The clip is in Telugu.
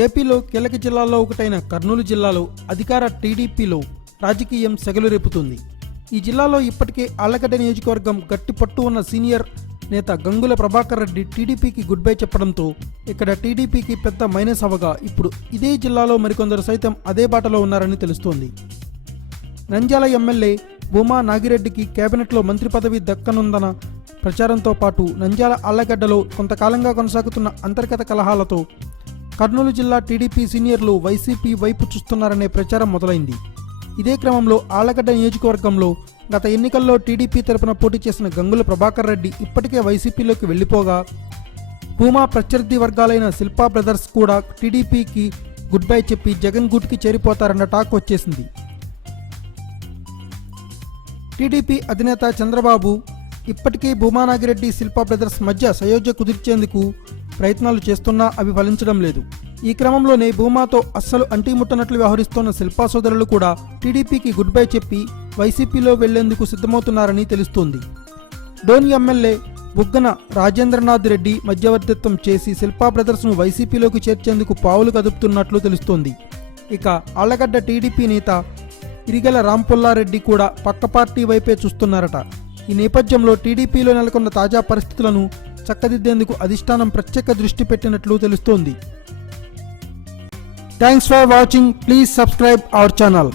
ఏపీలో కీలక జిల్లాల్లో ఒకటైన కర్నూలు జిల్లాలో అధికార టీడీపీలో రాజకీయం సెగలు రేపుతుంది. ఈ జిల్లాలో ఇప్పటికే ఆళ్లగడ్డ నియోజకవర్గం గట్టి పట్టు ఉన్న సీనియర్ నేత గంగుల ప్రభాకర్ రెడ్డి టీడీపీకి గుడ్ బై చెప్పడంతో ఇక్కడ టీడీపీకి పెద్ద మైనస్ అవగా ఇప్పుడు ఇదే జిల్లాలో మరికొందరు సైతం అదే బాటలో ఉన్నారని తెలుస్తోంది. నంద్యాల ఎమ్మెల్యే భూమా నాగిరెడ్డికి కేబినెట్లో మంత్రి పదవి దక్కనుందన్న ప్రచారంతో పాటు నంద్యాల ఆళ్లగడ్డలో కొంతకాలంగా కొనసాగుతున్న అంతర్గత కలహాలతో కర్నూలు జిల్లా టీడీపీ సీనియర్లు వైసీపీ వైపు చూస్తున్నారనే ప్రచారం మొదలైంది. ఇదే క్రమంలో ఆళ్లగడ్డ నియోజకవర్గంలో గత ఎన్నికల్లో టీడీపీ తరపున పోటీ చేసిన గంగుల ప్రభాకర్ రెడ్డి ఇప్పటికే వైసీపీలోకి వెళ్లిపోగా భూమా ప్రత్యర్థి వర్గాలైన శిల్పా బ్రదర్స్ కూడా టీడీపీకి గుడ్ బై చెప్పి జగన్ గూటికి చేరిపోతారన్న టాక్ వచ్చేసింది. టీడీపీ అధినేత చంద్రబాబు ఇప్పటికే భూమా నాగిరెడ్డి శిల్పా బ్రదర్స్ మధ్య సయోధ్య కుదిర్చేందుకు ప్రయత్నాలు చేస్తున్నా అవి ఫలించడం లేదు. ఈ క్రమంలోనే భూమాతో అస్సలు అంటిముట్టనట్లు వ్యవహరిస్తున్న శిల్పా సోదరులు కూడా టీడీపీకి గుడ్ బై చెప్పి వైసీపీలో వెళ్లేందుకు సిద్ధమవుతున్నారని తెలుస్తోంది. డోన్ ఎమ్మెల్యే బుగ్గన రాజేంద్రనాథ్ రెడ్డి మధ్యవర్తిత్వం చేసి శిల్పా బ్రదర్స్ను వైసీపీలోకి చేర్చేందుకు పావులు కదుపుతున్నట్లు తెలుస్తోంది. ఇక ఆళ్లగడ్డ టీడీపీ నేత ఇరిగెల రాంపుల్లారెడ్డి కూడా పక్క పార్టీ వైపే చూస్తున్నారట. ఈ నేపథ్యంలో టీడీపీలో నెలకొన్న తాజా పరిస్థితులను చక్కదిద్దేందుకు అధిష్టానం ప్రత్యేక దృష్టి పెట్టినట్లు తెలుస్తోంది. Thanks for watching. Please subscribe our channel.